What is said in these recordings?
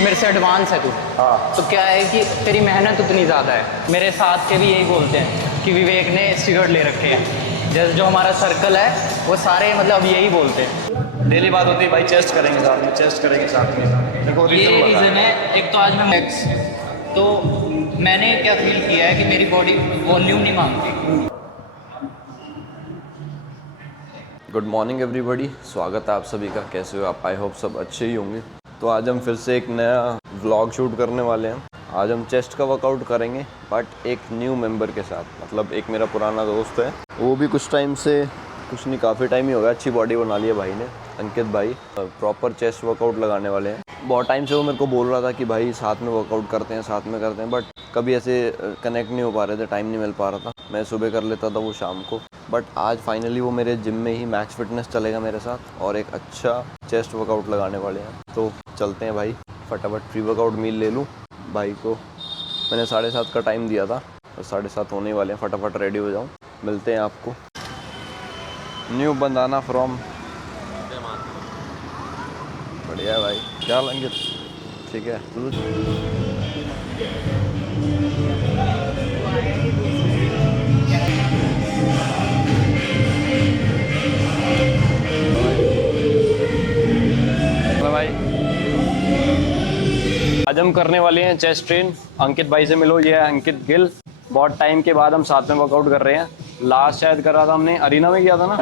मेरे से एडवांस है तू। हाँ। तो क्या है कि तेरी मेहनत उतनी ज़्यादा है। मेरे साथ के भी यही बोलते हैं कि विवेक ने स्टीरॉयड ले रखे हैं। जैसे जो हमारा सर्कल है वो सारे मतलब यही बोलते हैं। डेली बात होती है भाई, चेस्ट करेंगे साथ में, चेस्ट करेंगे साथ में। देखो ये रीज़न बता। रीज़न है। एक तो आज मैं मैक्स, तो मैंने क्या फील किया है कि मेरी बॉडी वॉल्यूम नहीं मांगती। गुड मॉर्निंग एवरीबॉडी, स्वागत है आप सभी का। कैसे हो आप? आई होप सब अच्छे ही होंगे। तो आज हम फिर से एक नया व्लॉग शूट करने वाले हैं। आज हम चेस्ट का वर्कआउट करेंगे, बट एक न्यू मेंबर के साथ। मतलब एक मेरा पुराना दोस्त है, वो भी कुछ टाइम से, कुछ नहीं काफ़ी टाइम ही हो गया, अच्छी बॉडी बना ली है भाई ने। अंकित भाई प्रॉपर चेस्ट वर्कआउट लगाने वाले हैं। बहुत टाइम से वो मेरे को बोल रहा था कि भाई साथ में वर्कआउट करते हैं, साथ में करते हैं, बट कभी ऐसे कनेक्ट नहीं हो पा रहे थे, टाइम नहीं मिल पा रहा था। मैं सुबह कर लेता था, वो शाम को। बट आज फाइनली वो मेरे जिम में ही मैक्स फिटनेस चलेगा मेरे साथ और एक अच्छा चेस्ट वर्कआउट लगाने वाले हैं। तो चलते हैं भाई, फटाफट प्री वर्कआउट मील ले लूँ। भाई को मैंने 7:30 का टाइम दिया था, तो 7:30 होने वाले हैं। फटाफट रेडी हो जाऊँ, मिलते हैं आपको। न्यू बंदाना फ्रॉम, बढ़िया है भाई। क्या अंकित? ठीक है। भाई आज हम करने वाले हैं चेस्ट ट्रेन। अंकित भाई से मिलो, ये है अंकित गिल। बहुत टाइम के बाद हम साथ में वर्कआउट कर रहे हैं। लास्ट शायद कर रहा था हमने अरीना में किया था ना,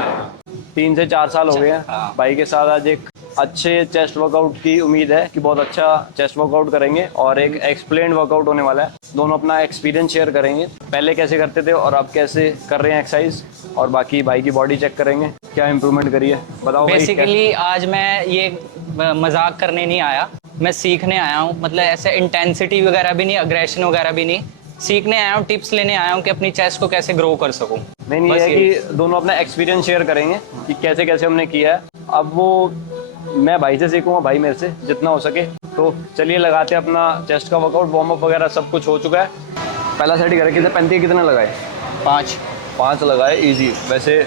3 से 4 साल हो गए हैं। भाई के साथ आज एक अच्छे चेस्ट वर्कआउट की उम्मीद है कि बहुत अच्छा चेस्ट वर्कआउट करेंगे और एक एक्सप्लेन्ड वर्कआउट होने वाला है। दोनों अपना एक्सपीरियंस शेयर करेंगे, पहले कैसे करते थे और अब कैसे कर रहे हैं एक्सरसाइज, और बाकी भाई की बॉडी चेक करेंगे, क्या इंप्रूवमेंट करी है। बताओ भाई। बेसिकली आज मैं ये मजाक करने नहीं आया, मैं सीखने आया हूँ। मतलब ऐसे इंटेंसिटी वगैरह भी नहीं, अग्रेशन वगैरह भी नहीं, सीखने आया हूँ, टिप्स लेने आया हूँ कि अपनी चेस्ट को कैसे ग्रो कर सकूँ। मेन ये है कि दोनों अपना एक्सपीरियंस शेयर करेंगे कि कैसे कैसे हमने किया है। अब वो मैं भाई से सीखूंगा, भाई मेरे से, जितना हो सके। तो चलिए लगाते हैं अपना चेस्ट का वर्कआउट। वार्म अप वगैरह सब कुछ हो चुका है। पहला सेट ही करें। कितने 35 कितने लगाए? 5 लगाए। इजी। वैसे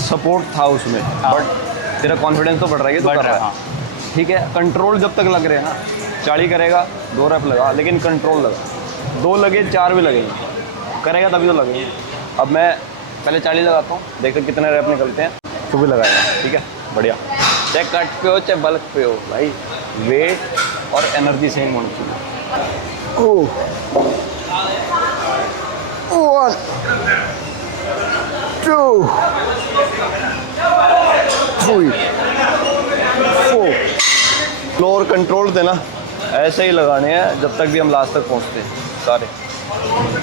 सपोर्ट था उसमें, बट तेरा कॉन्फिडेंस तो बढ़ रहा है, तो कर रहा है। ठीक है। कंट्रोल जब तक लग रहे हैं ना, 40 करेगा, 2 रैप लगा, लेकिन कंट्रोल लगा। 2 लगे, 4 भी लगेंगे, करेगा तभी तो लगेंगे। अब मैं पहले 40 लगाता हूँ, देखते कितने रैप निकलते हैं, तो भी लगाएगा। ठीक है, बढ़िया। चाहे कट पे हो चाहे बल्क पे हो भाई, वेट और एनर्जी सेम होनी चाहिए। ओह, 1 2 3 4। फ्लोर कंट्रोल थे ना, ऐसे ही लगाने हैं जब तक भी हम लास्ट तक पहुंचते हैं सारे।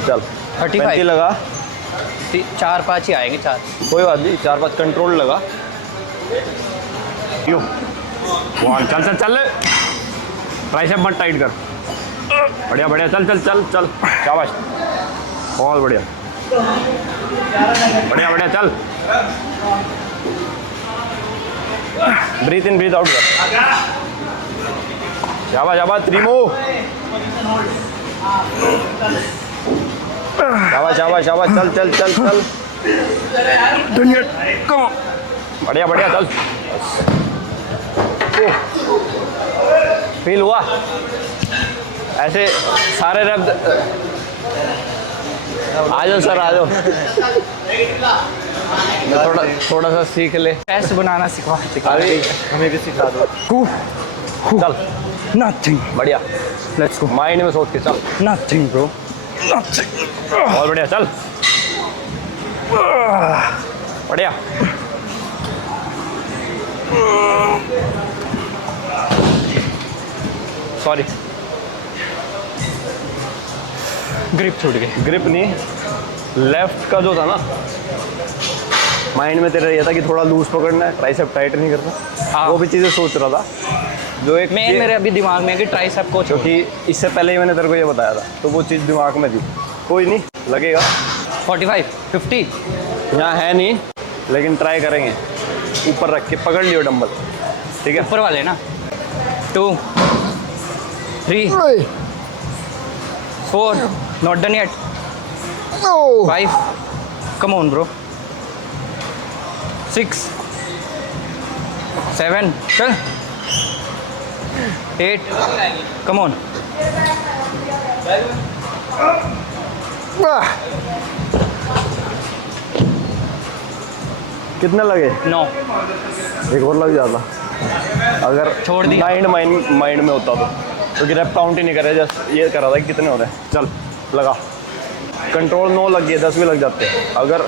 चल 35 लगा। 4-5 ही आएंगे, 4। कोई बात नहीं, 4-5 कंट्रोल लगा। क्यों? चल चल चल, ट्राइसेप मत टाइट कर। बढ़िया बढ़िया, चल चल चल चल, शाबाश, बहुत बढ़िया, बढ़िया बढ़िया, चल। ब्रीथ इन ब्रीथ आउट कर। शाबाश शाबाश, त्रिमो। शाबाश शाबाश शाबाश, चल चल चल चल, बढ़िया बढ़िया, चल। फील हुआ? ऐसे सारे रैप। आ जाओ सर, आ जाओ। थोड़ा सा सीख ले, चेस्ट बनाना सिखा। अभी हमें भी सिखा दो। चल। नथिंग। बढ़िया, लेट्स गो। माइंड में सोच के चल। नथिंग ब्रो, बहुत बढ़िया, चल। बढ़िया। सॉरी, ग्रिप छूट गई। ग्रिप नहीं, लेफ्ट का जो था ना, माइंड में तेरा ये था कि थोड़ा लूज पकड़ना है, ट्राइसेप टाइट नहीं करना। हाँ। वो भी चीज़ें सोच रहा था, जो एक मेरे अभी दिमाग में है कि ट्राइसेप को, क्योंकि इससे पहले ही मैंने तेरे को ये बताया था, तो वो चीज़ दिमाग में थी। कोई नहीं, लगेगा। 45 50 यहाँ है नहीं, लेकिन ट्राई करेंगे। ऊपर रख के पकड़ लियो डंबल, ठीक है? ऊपर वाले ना। 2 3 4, not done yet. 5, come on bro. 6 7, चल। 8, come on. कितने लगे? 9. एक और लग जाता अगर छोड़ दिया। माइंड में होता तो, क्योंकि रैप काउंट ही नहीं करे, जस्ट ये कर रहा था कि कितने हो रहे हैं। चल लगा, कंट्रोल 9 लग गए, 10 भी लग जाते। अगर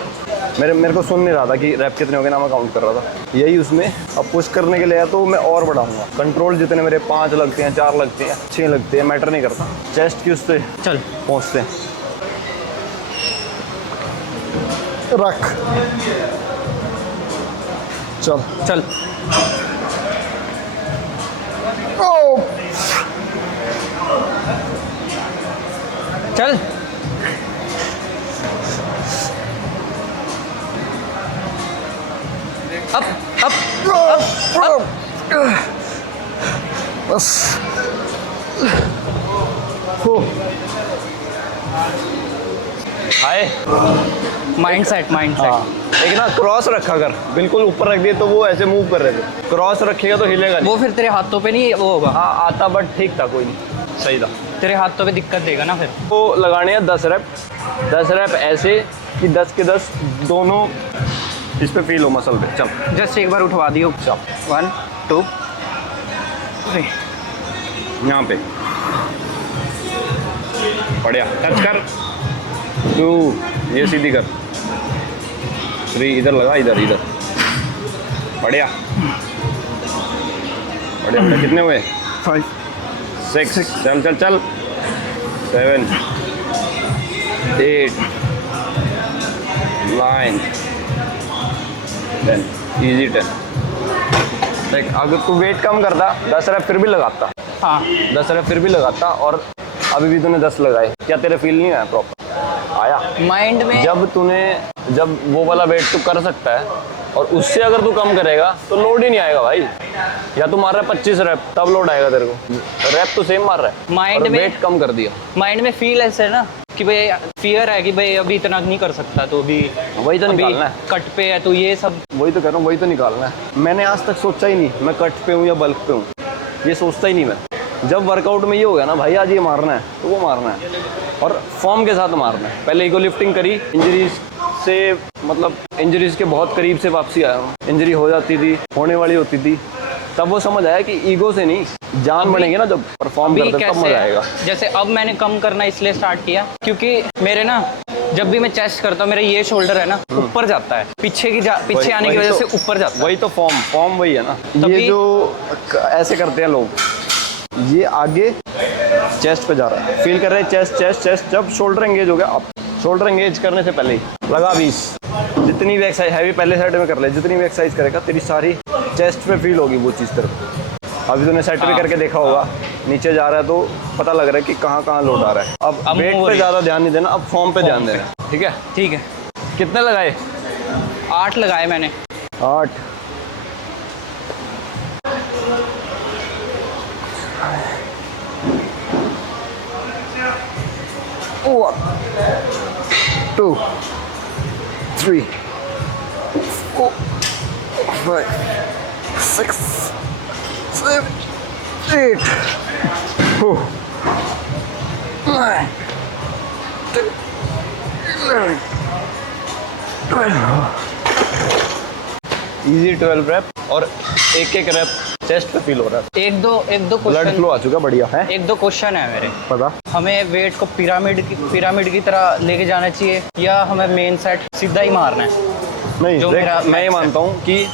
मेरे को सुन नहीं रहा था कि रैप कितने हो गए ना, मैं काउंट कर रहा था यही उसमें। अब पुश करने के लिए आया तो मैं और बढ़ाऊंगा। कंट्रोल जितने मेरे 5 लगते हैं, 4 लगते हैं, 6 लगते हैं, मैटर नहीं करता। चेस्ट की उससे चल पहुँचते हैं। रख, चल चल। चल अब बस हो। हाय, माइंड सेट हाँ, एक ना क्रॉस रखा कर, बिल्कुल ऊपर रख दिए तो वो ऐसे मूव कर रहे थे। क्रॉस रखेगा तो हिलेगा नहीं। वो फिर तेरे हाथों पे नहीं वो होगा। हाँ आता, बट ठीक था, कोई नहीं, सही था। तेरे हाथों पे दिक्कत देगा ना फिर। तो लगाने हैं 10 रैप। 10 रैप ऐसे कि 10 के 10 दोनों इस पे फील हो मसल पे। चल जस्ट एक बार उठवा दियो। चल 1, 2, 3। यहाँ पे बढ़िया, टच कर। 2, ये सीधी कर। 3, इधर लगा, इधर इधर। बढ़िया बढ़िया बढ़िया। कितने हुए? 5, 6। चल चल चल। 7, 8, 9, 10। इजी 10। देख, अगर तू वेट कम करता 10 रैप फिर भी लगाता। हाँ 10 रैप फिर भी लगाता, और अभी भी तूने 10 लगाए। क्या तेरे फील नहीं आया प्रॉपर? आया माइंड में। जब वो वाला वेट तू कर सकता है और उससे अगर तू कम करेगा तो लोड ही नहीं आएगा भाई। या तू मार रहा है 25 रैप, तब लोड आएगा तेरे को। रैप तो सेम मार रहा है, माइंड में वेट कम कर दिया। माइंड में फील ऐसे है ना कि भाई फियर है कि भाई अभी इतना नहीं कर सकता, तो अभी वही तो निकालना है। कट पे है तो ये सब। वही तो कर रहा हूँ, वही तो निकालना है। मैंने आज तक सोचा ही नहीं मैं कट पे हूँ या बल्क पे हूँ, ये सोचता ही नहीं मैं। जब वर्कआउट में ये हो गया ना भाई, आज ये मारना है तो वो मारना है, और फॉर्म के साथ मारना है। पहले ईगो लिफ्टिंग करी, इंजरीज से, मतलब इंजरीज के बहुत करीब से वापसी आया हूँ। इंजरी हो जाती थी, होने वाली होती थी, तब वो समझ आया कि ईगो से नहीं, जान बनेंगे ना जब परफॉर्म करते तब मजा आएगा। जैसे अब मैंने कम करना इसलिए स्टार्ट किया क्योंकि मेरे ना, जब भी मैं चेस्ट करता हूँ मेरा ये शोल्डर है ना ऊपर जाता है, पीछे आने की वजह से ऊपर जाता है। वही तो फॉर्म वही है ना। ये जो ऐसे करते हैं लोग, ये आगे चेस्ट पे जा रहा है, फील कर रहे हैं चेस्ट। जब शोल्डर एंगेज हो गया, अब शोल्डर एंगेज करने से पहले ही लगा 20। जितनी भी एक्सरसाइज हैवी पहले साइड में कर ले, जितनी भी एक्सरसाइज करेगा तेरी सारी चेस्ट पे फील होगी वो चीज़ तेरे को। अभी तूने सेट भी करके देखा होगा, नीचे जा रहा है तो पता लग रहा है कि कहाँ लोड आ रहा है। अब वेट पे ज़्यादा ध्यान नहीं देना, अब फॉर्म पे ध्यान देना। ठीक है ठीक है। कितने लगाए? 8 लगाए मैंने। 8। One, 2, 3, 4, 5, 6, 7, 8, 9, 10, 11, 12। इजी 12 रैप, और एक रैप चेस्ट पे फील हो रहा है। एक दो ब्लड क्वेश्चन, फ्लो आ चुका, बढ़िया है। एक दो क्वेश्चन है मेरे। पता, हमें वेट को पिरामिड की तरह लेके जाना चाहिए या हमें मेन सेट सीधा ही मारना है? नहीं जो मेरा मैं ये मानता हूँ कि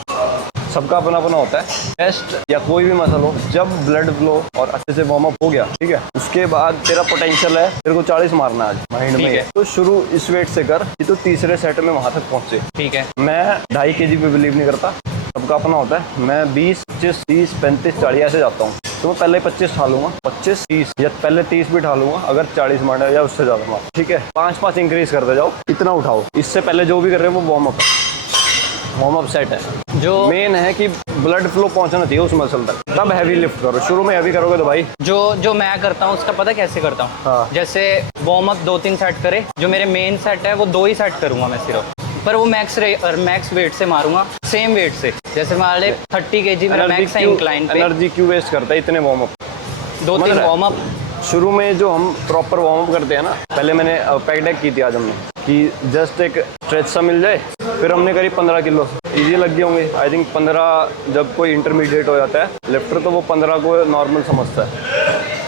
सबका अपना अपना होता है। चेस्ट या कोई भी मसल हो, जब ब्लड फ्लो और अच्छे से वार्म अप हो गया, ठीक है, उसके बाद तेरा पोटेंशियल है, तेरे को 40 मारना है आज माइंड में है। तो शुरू इस वेट से कर कि तो तीसरे सेट में वहां तक पहुंचे। ठीक है। मैं 2.5 kg पे बिलीव नहीं करता, सबका अपना होता है। मैं 20, 25, 30, 35, 40 ऐसे जाता हूँ। तो मैं पहले 25 ढालूंगा, 25, 30, या पहले 30 भी ढालूंगा अगर 40 मारना है या उससे ज्यादा मार। ठीक है, 5-5 इंक्रीज करते जाओ, इतना उठाओ। इससे पहले जो भी कर रहे हो वो वार्म अप सेट है। जो मेन है कि ब्लड फ्लो पहुंचना चाहिए उस मसल तक, तब हैवी लिफ्ट करो। शुरू में हैवी करोगे तो भाई, जो मैं करता हूँ उसका पता कैसे करता हूँ? हाँ। जैसे वार्म अप 2-3 सेट करे, जो मेरे मेन सेट है वो 2 ही सेट करूंगा मैं सिर्फ, पर वो मैक्स वेट से मारूंगा, सेम वेट से। जैसे मान ले 30 kg मेरा मैक्स है इंक्लाइन पे। एनर्जी क्यों वेस्ट करता है इतने वार्म अप? 2-3 समझ रहा है? Warm up. शुरू में जो हम प्रॉपर वार्म अप करते हैं ना, पहले मैंने पैक डेक की थी आज हमने, कि जस्ट एक स्ट्रेच सा मिल जाए, फिर हमने करीब 15 किलो इजी लग गए होंगे। आई थिंक 15 जब कोई इंटरमीडिएट हो जाता है लिफ्टर तो वो 15 को नॉर्मल समझता है।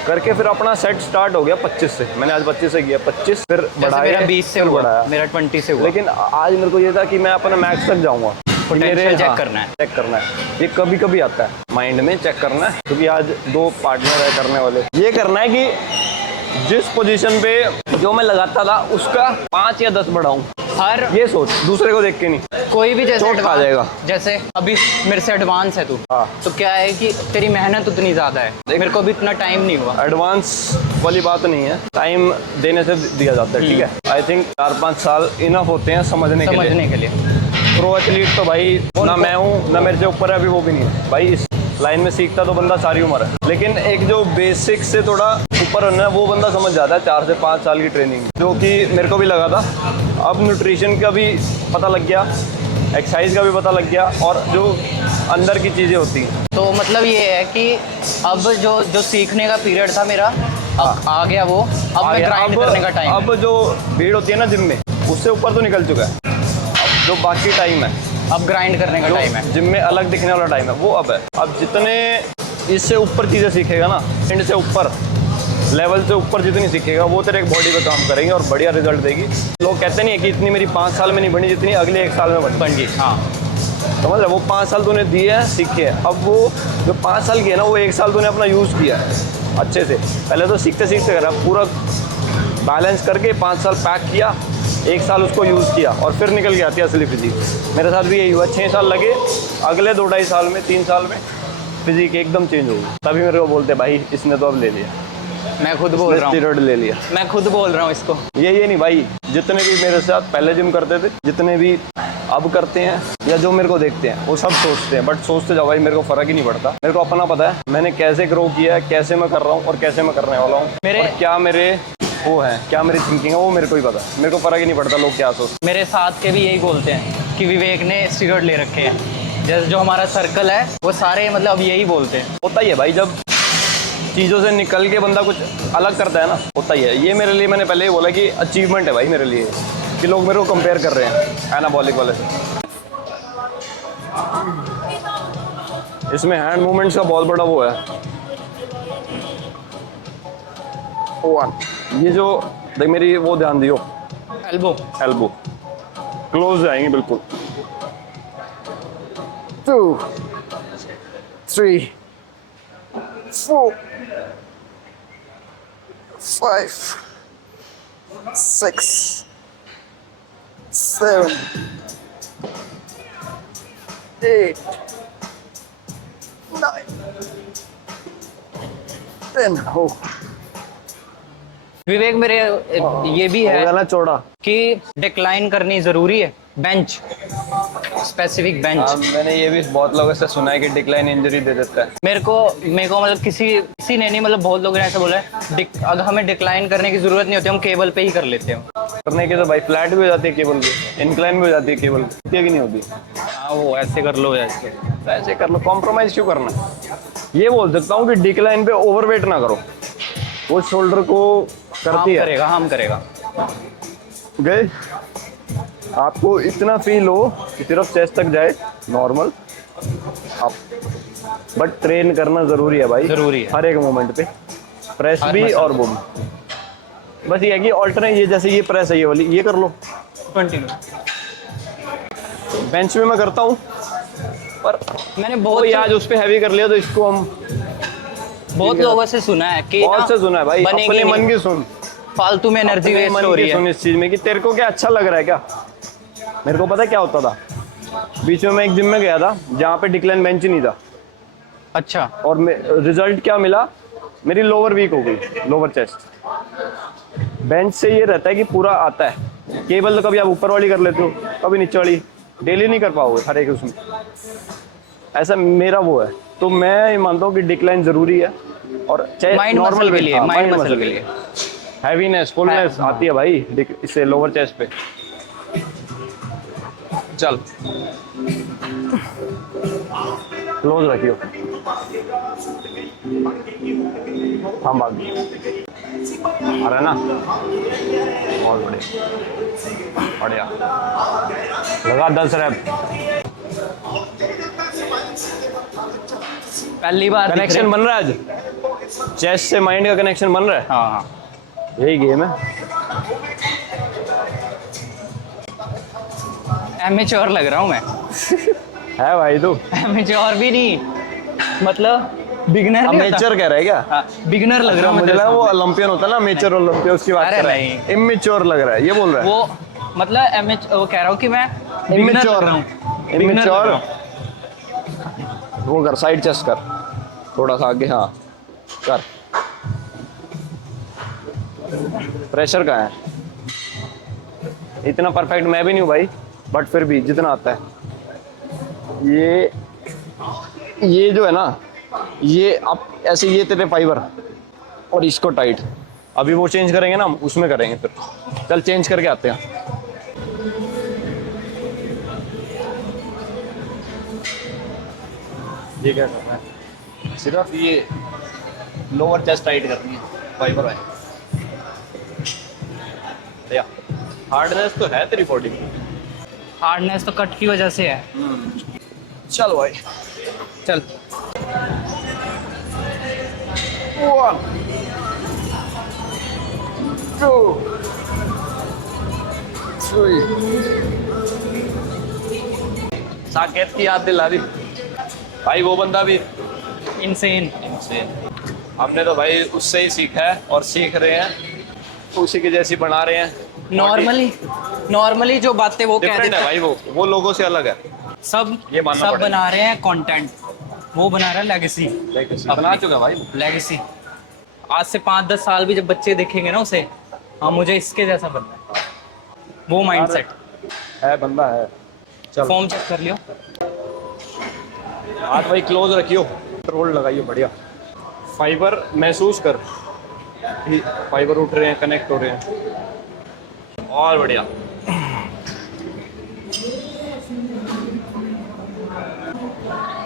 करके फिर अपना सेट स्टार्ट हो गया 25 से। मैंने आज 25 से किया, 25 फिर बढ़ाया, मेरा 20 से फिर हुआ, बढ़ाया। मेरा 20 से हुआ। लेकिन आज मेरे को ये था कि मैं अपना मैक्स तक जाऊंगा। Potential check करना है। चेक करना है। ये कभी कभी आता है माइंड में, चेक करना है, क्योंकि आज 2 पार्टनर है करने वाले। ये करना है कि जिस पोजीशन पे जो मैं लगाता था उसका 5 या 10 बढ़ाऊं। हर ये सोच, दूसरे को देख के नहीं। कोई भी जैसे चोट खा जाएगा। जैसे अभी मेरे से एडवांस है तू, हाँ। तो क्या है कि तेरी मेहनत उतनी ज्यादा है, मेरे को भी इतना टाइम नहीं हुआ। एडवांस वाली बात नहीं है, टाइम देने से दिया जाता है, ठीक है। आई थिंक 4-5 साल इनफ होते हैं समझने के लिए। प्रो एथलीट तो भाई ना मैं हूँ ना मेरे से ऊपर है, अभी वो भी नहीं है भाई। इस लाइन में सीखता तो बंदा सारी उम्र है, लेकिन एक जो बेसिक से थोड़ा ऊपर होना है वो बंदा समझ जाता है। 4 से 5 साल की ट्रेनिंग, जो कि मेरे को भी लगा था। अब न्यूट्रिशन का भी पता लग गया, एक्सरसाइज का भी पता लग गया, और जो अंदर की चीज़ें होती हैं। तो मतलब ये है कि अब जो सीखने का पीरियड था मेरा, अब आ गया वो। अब मैं ग्राइंड करने का टाइम। अब जो भीड़ होती है ना जिम में, उससे ऊपर तो निकल चुका है। अब जो बाकी टाइम है, अब ग्राइंड करने का टाइम है। जिम में अलग दिखने वाला टाइम है, वो अब है। अब जितने इससे ऊपर चीज़ें सीखेगा ना, एंड से ऊपर लेवल से ऊपर जितनी सीखेगा, वो तेरे एक बॉडी पे काम करेंगे और बढ़िया रिजल्ट देगी। लोग कहते नहीं है कि इतनी मेरी 5 साल में नहीं बनी जितनी अगले 1 साल में बन गई। हाँ, समझ रहे? वो 5 साल तूने दिए हैं, सीखे हैं। अब वो जो 5 साल की है ना, वो 1 साल तूने अपना यूज़ किया है अच्छे से। पहले तो सीखते सीखते करा, पूरा बैलेंस करके 5 साल पैक किया, 1 साल उसको यूज़ किया, और फिर निकल के आती है असली फिजिक। मेरे साथ भी यही हुआ, 6 साल लगे, अगले 2-2.5 साल में, 3 साल में फिजिक एकदम चेंज हो गई। तभी मेरे को बोलते भाई इसने तो अब ले लिया, मैं खुद बोल रहा हूँ, स्टेरॉइड ले लिया। मैं खुद बोल रहा हूँ इसको। ये नहीं भाई, जितने भी मेरे साथ पहले जिम करते थे, जितने भी अब करते हैं, या जो मेरे को देखते हैं, वो सब सोचते हैं। बट सोचते जाओ भाई, मेरे को फर्क ही नहीं पड़ता। मेरे को अपना पता है मैंने कैसे ग्रो किया है, कैसे मैं कर रहा हूँ और कैसे मैं करने वाला हूँ, और क्या मेरे वो है, क्या मेरी थिंकिंग है, वो मेरे को ही पता है। मेरे को फर्क ही नहीं पड़ता लोग क्या सोचते। मेरे साथ के भी यही बोलते हैं कि विवेक ने स्टीरॉइड ले रखे हैं। जैसे जो हमारा सर्कल है वो सारे मतलब अब यही बोलते हैं। होता ही है भाई, जब चीज़ों से निकल के बंदा कुछ अलग करता है ना, होता ही है। ये मेरे लिए, मैंने पहले ही बोला कि अचीवमेंट है भाई मेरे लिए, कि लोग मेरे को कंपेयर कर रहे हैं एनाबॉलिक वाले से। इसमें हैंड मूवमेंट्स का बहुत बड़ा वो है। ये जो देख, मेरी वो ध्यान दियो, एल्बो क्लोज जाएंगे बिल्कुल। 2 3 4 5 6 7 8 9 10 हो विवेक मेरे ये भी गया है ना चौड़ा। कि डिक्लाइन करनी जरूरी है, बेंच, स्पेसिफिक बेंच। मैंने ये भी बहुत लोगों से सुना है कि डिक्लाइन इंजरी दे देता है। मेरे को मतलब किसी ने नहीं, मतलब बहुत लोगों ने ऐसा बोला है, अगर हमें डिक्लाइन करने की जरूरत नहीं होती, हम केबल पे ही कर लेते हैं। करने की तो भाई फ्लैट भी हो जाती है केबल पे, इंक्लाइन भी हो जाती है केबल, होती है कि नहीं होती? हाँ, वो ऐसे कर लो, ऐसे कर लो, कॉम्प्रोमाइज क्यों करना। ये बोल सकता हूँ कि डिक्लाइन पे ओवरवेट ना करो, वो शोल्डर को करती है, हम करेगा। गए आपको इतना फील हो कि सिर्फ चेस्ट तक जाए नॉर्मल आप, बट ट्रेन करना जरूरी है भाई, जरूरी है हर एक मोमेंट पे, प्रेस भी और वो भी। बस ये है कि ऑल्टरनेट, ये जैसे ये प्रेस है, ये वाली ये कर लो कंटिन्यू। बेंच में मैं करता हूँ, पर मैंने बहुत आज उस पे हैवी कर लिया, तो इसको हम बहुत लोगों से सुना है कि बहुत से सुना है भाई, अपने मन की सुन, फालतू में एनर्जी वेस्ट हो रही है। सुन इस चीज में कि तेरे को क्या अच्छा लग रहा है क्या। मेरे को पता है क्या होता था, बीच में मैं एक जिम में गया था जहाँ पे डिक्लाइन बेंच नहीं था। अच्छा। और रिजल्ट क्या मिला, मेरी लोअर वीक हो गई, लोअर चेस्ट। बेंच से ये रहता है कि पूरा आता है, केबल तो कभी आप ऊपर वाली कर लेते हो, कभी नीचे वाली, डेली नहीं कर पाओगे हर एक उसमें, ऐसा मेरा वो है। तो मैं ये मानता हूँ कि डिक्लाइन जरूरी है, और माइंड मसल के लिए, माइंड मसल के लिए हैवीनेस, फुलनेस आती है भाई इससे लोअर चेस्ट पे। चल क्लोज रखियो। हम भाग आ रहा है ना, बहुत बढ़िया बढ़िया, लगा 10 रैप। पहली बार दिख कनेक्शन रहे- बन रहा है आज, चेस्ट से माइंड का कनेक्शन बन रहा है। हाँ हाँ, यही गेम है। एमेच्योर लग रहा हूँ मैं। है भाई तू एमेच्योर भी नहीं, मतलब बिगनर नहीं अमेचर कह रहा है क्या? हाँ, बिगनर लग रहा हूँ मुझे लगा मतलब वो ओलंपियन होता है ना, अमेचर ओलंपियन, उसकी बात अरे कर रहा नहीं। है। इमेच्योर लग रहा है, ये बोल रहा है। वो मतलब वो कह रहा हूँ कि मैं बिगनर लग रहा हूँ, beginner लग इमेच्योर। रहा हूँ। वो कर, साइड चेस्ट कर, थोड़ा सा आगे, हाँ कर। प्रेशर कहाँ है? इतना परफेक्ट मैं भी नहीं हूँ भाई, बट फिर भी जितना आता है। ये जो है ना, ये अब ऐसे, ये तेरे फाइबर और इसको टाइट। अभी वो चेंज करेंगे ना, हम उसमें करेंगे फिर। चल चेंज करके आते हैं। ये क्या करना है? सिर्फ ये लोअर चेस्ट टाइट करनी है, फाइबर है। या हार्डनेस तो है तेरी बॉडी में। हार्डनेस तो कट की वजह से है। चल भाई, चल, 1 2 3। साकेत की याद दिला दी भाई, वो बंदा भी इनसेन। हमने तो भाई उससे ही सीखा है और सीख रहे हैं, उसी के जैसी बना रहे हैं। नॉर्मली जो बातें वो कहते डिफरेंट है थे, भाई, वो लोगों से अलग है। सब ये मानना सब पड़ेगा। बना रहे हैं कंटेंट, वो बना रहा है लेगेसी। बना चुका भाई। लेगेसी आज से 5-10 साल भी जब बच्चे देखेंगे ना उसे, हाँ मुझे इसके जैसा बनना है, वो माइंडसेट। है बंदा है। चल फॉर्म चेक कर लियो। हाथ भाई क्लोज रखियो, रोल लगाइयो, बढ़िया। फाइबर महसूस कर, फाइबर उठ रहे हैं, कनेक्ट हो रहे हैं, और बढ़िया।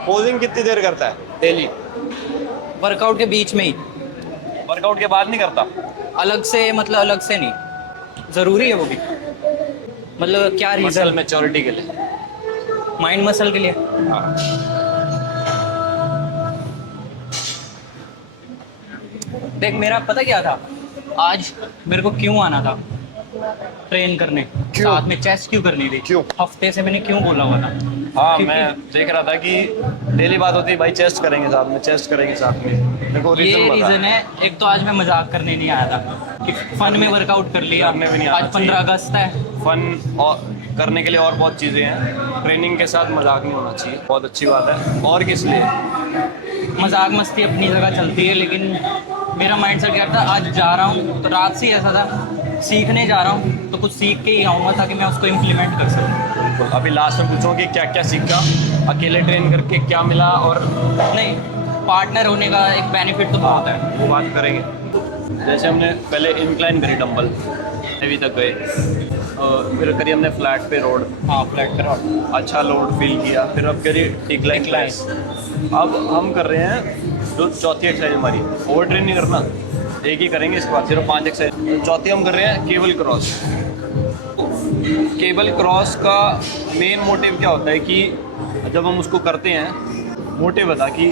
पोजिंग कितनी देर करता है डेली? वर्कआउट के बीच में ही, वर्कआउट के बाद नहीं करता? अलग से, मतलब अलग से नहीं, जरूरी है वो भी। मतलब क्या मसल रीजन? मैच्योरिटी के लिए। माइंड मसल के लिए। हाँ। देख मेरा पता क्या था, आज मेरे को क्यों आना था ट्रेन करने, क्यों? साथ में चेस्ट क्यों करनी थी? क्यों? हफ्ते से मैंने क्यों बोला हुआ था? हाँ, क्योंकि मैं देख रहा था कि डेली बात होती है भाई, चेस्ट करेंगे साथ में, चेस्ट करेंगे साथ में। देखो ये रीजन बता। रीजन है। एक तो आज मैं मजाक करने नहीं आया था कि फन में वर्कआउट कर लिया। करने भी नहीं आज आना 15 अगस्त है। फन और करने के लिए और बहुत चीज़ें हैं, ट्रेनिंग के साथ मजाक नहीं होना चाहिए, बहुत अच्छी बात है। और किस लिए? मजाक मस्ती अपनी जगह चलती है, लेकिन मेरा माइंडसेट क्या था, आज जा रहा हूँ तो रात से ही ऐसा था, सीखने जा रहा हूँ तो कुछ सीख के ही आऊँगा ताकि मैं उसको इम्प्लीमेंट कर सकूँ। बिल्कुल। अभी लास्ट में पूछो कि क्या क्या सीखा, अकेले ट्रेन करके क्या मिला, और नहीं, पार्टनर होने का एक बेनिफिट तो बहुत है। वो बात करेंगे। जैसे हमने पहले इंक्लाइन करी डंबल, अभी तक गए, फिर करी हमने फ्लैट पे रोड, हाँ, फ्लैट करो। अच्छा लोड फील किया, फिर अब करी डिक्लाइन क्लाइंस। अब हम कर रहे हैं जो चौथी एक्सरसाइज हमारी, ओवर ट्रेन नहीं करना, एक ही करेंगे इसके बाद, सिर्फ 5 एक्सरसाइज। चौथी हम कर रहे हैं केबल क्रॉस। केबल क्रॉस का मेन मोटिव क्या होता है कि जब हम उसको करते हैं, मोटिव बता कि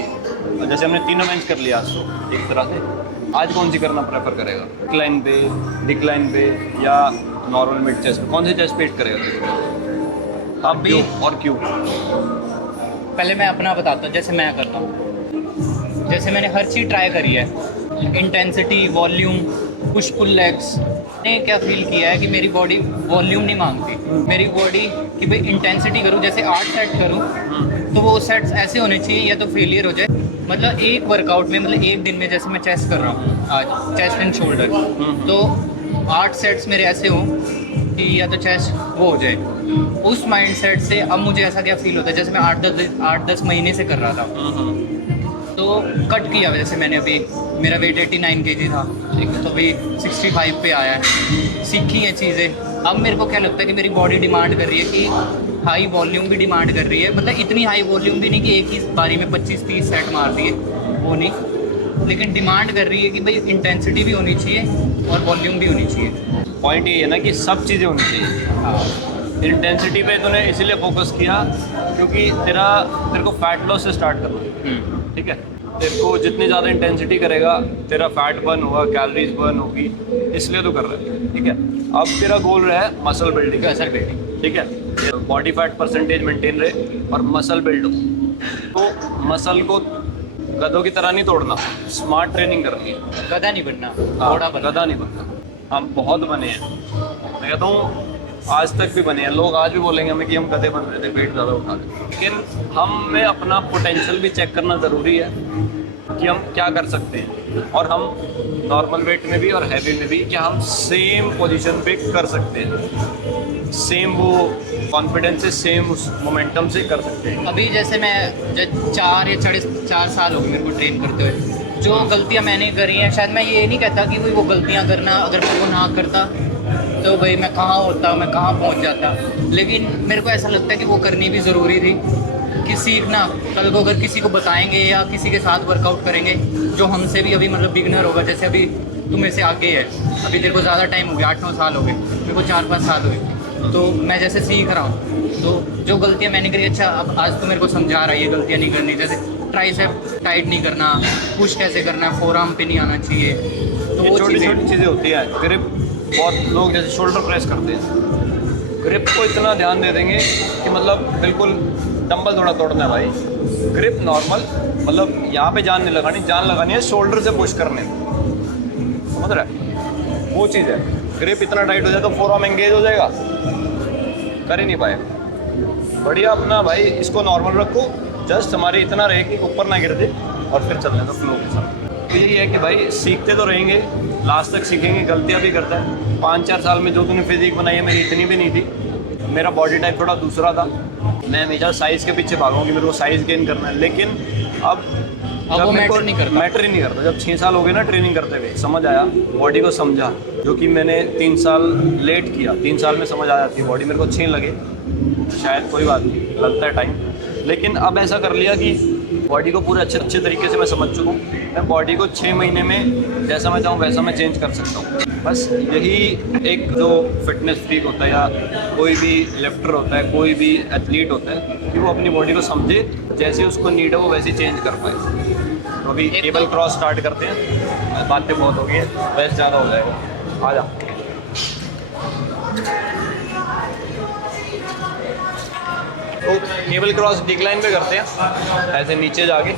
जैसे हमने तीनों बेंच कर लिया आज, तो एक तरह से आज कौन सी करना प्रेफर करेगा? डिक्लाइन पे या नॉर्मल मिड चेस्ट पे? कौन सी चेस्ट पे हिट करेगा? अब भी और क्यों? पहले मैं अपना बताता हूँ, जैसे मैं करता हूँ, जैसे मैंने हर चीज़ ट्राई करी है, intensity, volume, push pull legs. मैंने क्या फील किया है कि मेरी बॉडी वॉल्यूम नहीं मांगती, मेरी बॉडी कि भाई इंटेंसिटी करूँ, जैसे 8 सेट करूँ तो वो सेट्स ऐसे होने चाहिए या तो फेलियर हो जाए, मतलब एक वर्कआउट में, मतलब एक दिन में, जैसे मैं चेस्ट कर रहा हूँ आज, चेस्ट एंड शोल्डर, तो 8 सेट्स मेरे ऐसे हों कि या तो चेस्ट वो हो जाए। उस माइंडसेट से अब मुझे ऐसा क्या फील होता है, जैसे मैं 8-10 महीने से कर रहा था, तो कट किया। जैसे मैंने अभी, मेरा वेट 89 kg था, ठीक है, तो अभी 65 पे आया है। सीखी हैं चीज़ें। अब मेरे को क्या लगता है कि मेरी बॉडी डिमांड कर रही है कि हाई वॉल्यूम भी डिमांड कर रही है, मतलब इतनी हाई वॉल्यूम भी नहीं कि एक ही बारी में 25-30 सेट मार दिए, वो नहीं, लेकिन डिमांड कर रही है कि भाई इंटेंसिटी भी होनी चाहिए और वॉल्यूम भी होनी चाहिए। पॉइंट ये है ना कि सब चीज़ें होनी चाहिए। हाँ। इंटेंसिटी पे तूने इसीलिए फोकस किया क्योंकि तेरे को फैट लॉस से स्टार्ट करना है, ठीक है। तेरे को जितनी ज़्यादा इंटेंसिटी करेगा तेरा फैट बर्न होगा, कैलोरीज बर्न होगी, इसलिए तो कर रहा है, ठीक है। अब तेरा गोल रहा है मसल बिल्डिंग, मसल बिल्डिंग, ठीक है। बॉडी फैट परसेंटेज मेंटेन रहे और मसल बिल्ड हो। तो मसल को गधों की तरह नहीं तोड़ना, स्मार्ट ट्रेनिंग करनी है। गधा नहीं बनना, हाँ, घोड़ा बनना। गधा नहीं बनना। हम बहुत बने हैं, मैं कहता हूँ आज तक भी बने हैं। लोग आज भी बोलेंगे हमें कि हम गधे बन रहे थे, वेट ज़्यादा उठा रहे, लेकिन हम में अपना पोटेंशियल भी चेक करना ज़रूरी है कि हम क्या कर सकते हैं। और हम नॉर्मल वेट में भी और हैवी में भी क्या हम सेम पोजीशन पे कर सकते हैं, सेम वो कॉन्फिडेंस से, सेम उस मोमेंटम से कर सकते हैं। अभी जैसे मैं 4 साल हो गए मेरे को ट्रेन करते हुए। जो गलतियां मैंने करी हैं, शायद मैं ये नहीं कहता कि वो गलतियां करना अगर मैं वो ना करता तो भाई मैं कहाँ होता, मैं कहाँ पहुंच जाता। लेकिन मेरे को ऐसा लगता है कि वो करनी भी ज़रूरी थी कि सीखना। कल को अगर किसी को बताएंगे या किसी के साथ वर्कआउट करेंगे जो हमसे भी अभी मतलब बिगनर होगा, जैसे अभी तुम में से आगे है, अभी तेरे को ज़्यादा टाइम हो गया, 8-9 साल हो गए, मेरे को 4-5 साल हो गए, तो मैं जैसे सीख रहा हूँ। तो जो गलतियाँ मैंने करी, अच्छा अब आज तो मेरे को समझा रहा है ये गलतियाँ नहीं करनी। जैसे ट्राइसेप टाइट नहीं करना, पुश कैसे करना है, फोर आर्म पे नहीं आना चाहिए। तो वो छोटी चीज़ें छोटी चीज़ें होती हैं। ग्रिप, बहुत लोग जैसे शोल्डर प्रेस करते हैं, ग्रिप को इतना ध्यान दे देंगे कि मतलब बिल्कुल डंबल थोड़ा तोड़ना है भाई। ग्रिप नॉर्मल, मतलब यहाँ पे जान नहीं लगानी, जान लगानी है शोल्डर से पुश करने में, समझ रहा है, वो चीज़ है। ग्रिप इतना टाइट हो जाए तो फोर आर्म एंगेज हो जाएगा, कर ही नहीं पाएगा। बढ़िया अपना भाई इसको नॉर्मल रखो, जस्ट हमारे इतना रहे कि ऊपर ना गिर दे और फिर चलने दो फ्लो के साथ। तो यही है कि भाई सीखते तो रहेंगे, लास्ट तक सीखेंगे। गलतियाँ भी करता है। 5-4 साल में जो तूने फिजिक बनाई है मेरी इतनी भी नहीं थी। मेरा बॉडी टाइप थोड़ा दूसरा था, मैं हमेशा साइज़ के पीछे भागा हूँ कि मेरे को साइज़ गेन करना है। लेकिन अब वो मैटर नहीं करता। मैटर ही नहीं करता। जब 6 साल हो गए ना ट्रेनिंग करते हुए, समझ आया, बॉडी को समझा, जो कि मैंने 3 साल लेट किया। 3 साल में समझ आ जाती है बॉडी, मेरे को 6 लगे शायद, कोई बात नहीं, लगता है टाइम। लेकिन अब ऐसा कर लिया कि बॉडी को पूरे अच्छे तरीके से मैं समझ चुका हूँ। मैं बॉडी को 6 महीने में जैसा मैं चाहूँ वैसा मैं चेंज कर सकता हूँ। बस यही एक जो फिटनेस फ्रीक होता है या कोई भी लिफ्टर होता है, कोई भी एथलीट होता है, कि वो अपनी बॉडी को समझे, जैसे उसको नीड है वो वैसे चेंज कर पाए। तो अभी केबल क्रॉस स्टार्ट करते हैं। बातें बहुत हो गई है, वैसे ज़्यादा हो जाएगा। आ जा। तो केबल क्रॉस डिक्लाइन पे करते हैं, ऐसे नीचे जाके।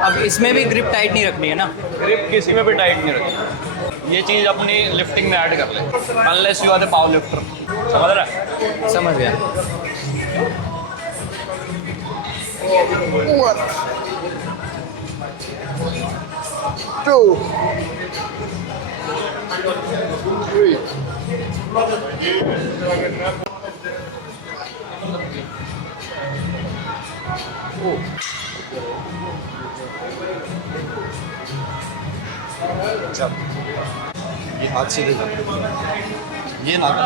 अब इसमें भी ग्रिप टाइट नहीं रखनी है ना। ग्रिप किसी में भी टाइट नहीं रखनी, ये चीज़ अपनी लिफ्टिंग में ऐड कर ले, unless you are the power lifter. समझ रहा है? समझ गया। चल, ये हाथ सीधे कर, ये ना कर,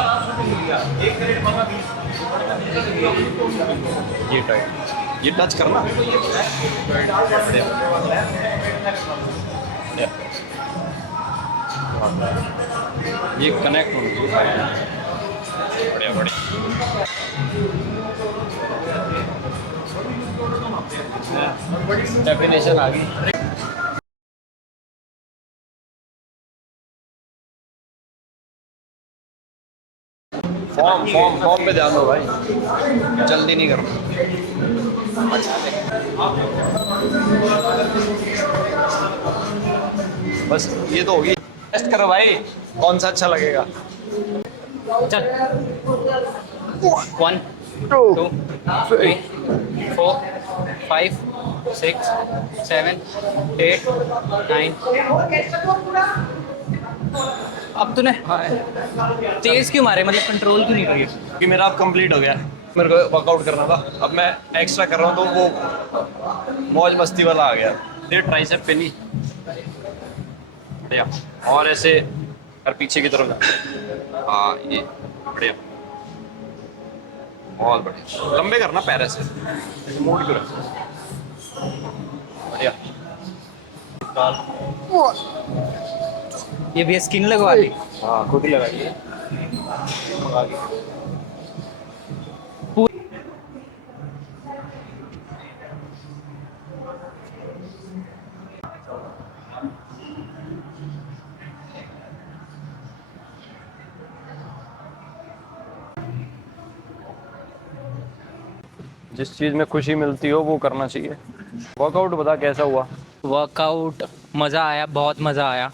ये टाइट, ये टच करना। ये कनेक्ट होना चाहिए। बढ़िया बढ़िया। डेफिनेशन आ गई। फॉर्म पे ध्यान दो भाई, जल्दी नहीं करना। बस ये तो होगी। टेस्ट करो भाई, कौन सा अच्छा लगेगा। चल 1 2 3 4 5 6 7 8 9। अब तूने तेज क्यों मारे, मतलब कंट्रोल क्यों नहीं करी? कि मेरा अब कंप्लीट हो गया, मेरे को वर्कआउट करना था, अब मैं एक्स्ट्रा कर रहा हूँ तो वो मौज मस्ती वाला आ गया। ये ट्राइसेप पे नहीं, बढ़िया। और ऐसे और पीछे की तरफ जा। हाँ ये बढ़िया, बहुत बढ़िया। लंबे करना पैर ऐसे, मूड क्यों रख, बढ़िया। ये भी स्किन लगवा ली। हाँ खुद ही लगाइए। मंगा के। जिस चीज़ में खुशी मिलती हो वो करना चाहिए। वर्कआउट बता कैसा हुआ? वर्कआउट मज़ा आया, बहुत मज़ा आया।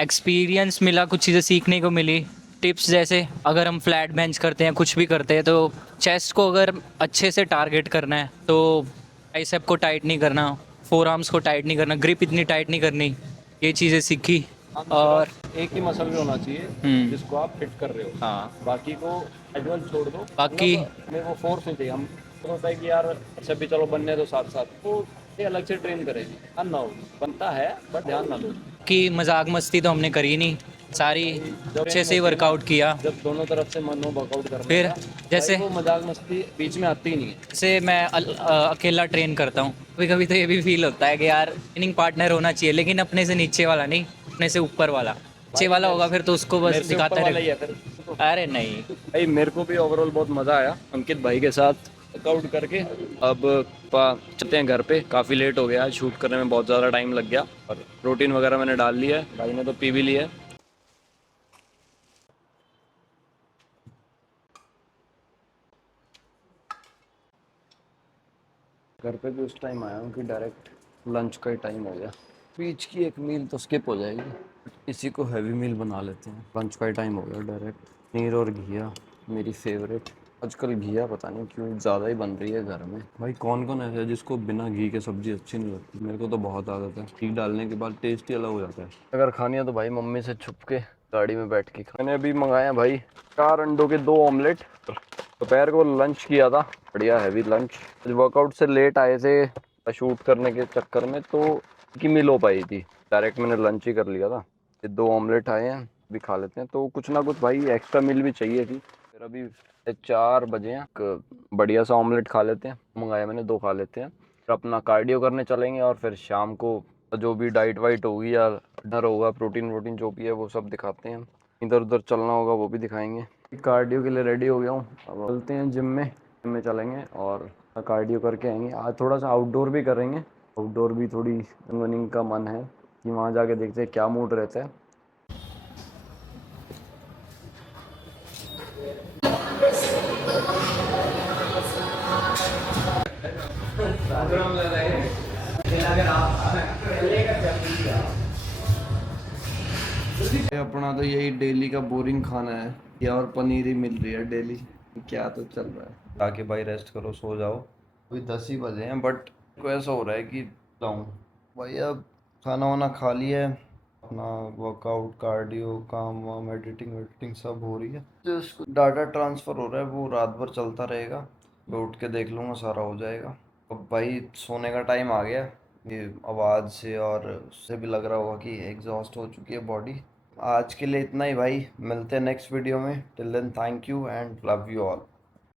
एक्सपीरियंस मिला, कुछ चीज़ें सीखने को मिली। टिप्स जैसे अगर हम फ्लैट बेंच करते हैं, कुछ भी करते हैं, तो चेस्ट को अगर अच्छे से टारगेट करना है तो बाइसेप को टाइट नहीं करना, फोर आर्म्स को टाइट नहीं करना, ग्रिप इतनी टाइट नहीं करनी। ये चीज़ें सीखी। और एक ही मसल भी होना चाहिए जिसको आप फिट कर रहे हो। हाँ, बाकी को एडवांस छोड़ दो। बाकी हमें वो फोर्स नहीं चाहिए। हम तो होता है कि यार अच्छा भी चलो बनने दो साथ साथ, तो ये अलग से ट्रेन करेंगे। ध्यान ना हो, बनता है बट ध्यान ना दो। की मजाक मस्ती तो हमने करी नहीं, सारी अच्छे से ही वर्कआउट किया। जब दोनों तरफ से मन हो वर्कआउट करने फिर का, जैसे भाई वो मजाक मस्ती बीच में आती ही नहीं है। जैसे मैं अकेला ट्रेन करता हूँ, कभी कभी तो ये भी फील होता है कि यार ट्रेनिंग पार्टनर होना चाहिए, लेकिन अपने से नीचे वाला नहीं, अपने से ऊपर वाला। नीचे वाला होगा फिर तो उसको बस मेरे से दिखाता ऊपर वाला ही रहे। है फिर। अरे नहीं, भाई मेरे को भी ओवरऑल बहुत मज़ा आया अंकित भाई के साथ वर्कआउट करके। अब चलते हैं घर पे, काफ़ी लेट हो गया है, शूट करने में बहुत ज़्यादा टाइम लग गया। और प्रोटीन वगैरह मैंने डाल लिया है, भाई ने तो पी भी लिया है। घर पे भी उस टाइम आया हूँ कि डायरेक्ट लंच का ही टाइम हो गया। बीच की एक मील तो स्किप हो जाएगी, इसी को हैवी मील बना लेते हैं। लंच का ही टाइम हो गया डायरेक्ट। पनीर और घिया मेरी फेवरेट। आजकल घिया पता नहीं क्यों ज़्यादा ही बन रही है घर में। भाई कौन कौन ऐसा है जिसको बिना घी के सब्जी अच्छी नहीं लगती? मेरे को तो बहुत आदत है, घी डालने के बाद टेस्ट ही अलग हो जाता है। अगर खानी है तो भाई मम्मी से छुप के गाड़ी में बैठ के मैंने अभी मंगाया भाई 4 अंडों के 2 ऑमलेट। दोपहर को लंच किया था, बढ़िया हैवी लंच। वर्कआउट से लेट आए थे शूट करने के चक्कर में, तो की मील हो पाई थी, डायरेक्ट मैंने लंच ही कर लिया था। ये 2 ऑमलेट आए हैं, भी खा लेते हैं। तो कुछ ना कुछ भाई एक्स्ट्रा मील भी चाहिए थी। फिर अभी 4 बजे हैं, बढ़िया सा ऑमलेट खा लेते हैं। मंगाया मैंने 2 खा लेते हैं, फिर अपना कार्डियो करने चलेंगे। और फिर शाम को जो भी डाइट वाइट होगी या डिनर होगा, प्रोटीन वोटीन जो भी है वो सब दिखाते हैं। इधर उधर चलना होगा वो भी दिखाएंगे। कार्डियो के लिए रेडी हो गया हूँ, अब चलते हैं जिम में चलेंगे और कार्डियो करके आएंगे। आज थोड़ा सा आउटडोर भी करेंगे। आउटडोर भी थोड़ी रनिंग का मन है कि वहाँ जाके देखते हैं क्या मूड रहता है। अपना तो यही डेली का बोरिंग खाना है, या और पनीर ही मिल रही है डेली। क्या तो चल रहा है। ताकि भाई रेस्ट करो, सो जाओ। अभी 10 ही बजे हैं, बट को ऐसा हो रहा है कि जाऊँ भाई। अब खाना वाना खा लिया है, अपना वर्कआउट कार्डियो काम वाम एडिटिंग वेडिटिंग सब हो रही है। जो डाटा ट्रांसफ़र हो रहा है वो रात भर चलता रहेगा। मैं उठ के देख लूँगा, सारा हो जाएगा। अब भाई सोने का टाइम आ गया। ये आवाज़ से और उससे भी लग रहा होगा कि एग्जॉस्ट हो चुकी है बॉडी। आज के लिए इतना ही भाई, मिलते हैं नेक्स्ट वीडियो में। Till then thank you and love you all.